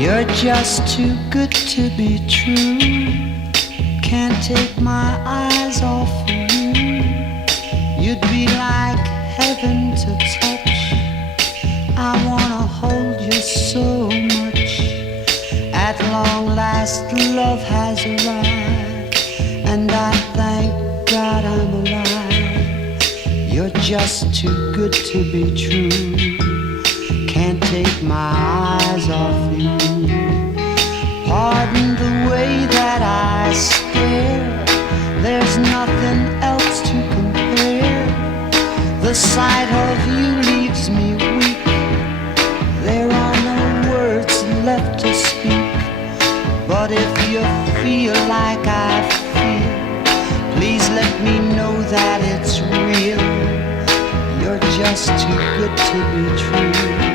You're just too good to be true. Can't take my eyes off of you. You'd be like heaven to touch. I wanna hold you so much. At long last love has arrived, and I thank God I'm alive. You're just too good to be true. Can't take my eyes off you. Pardon the way that I stare. There's nothing else to compare. The sight of you leaves me weak. There are no words left to speak. But if you feel like I feel, please let me know that it's real. You're just too good to be true.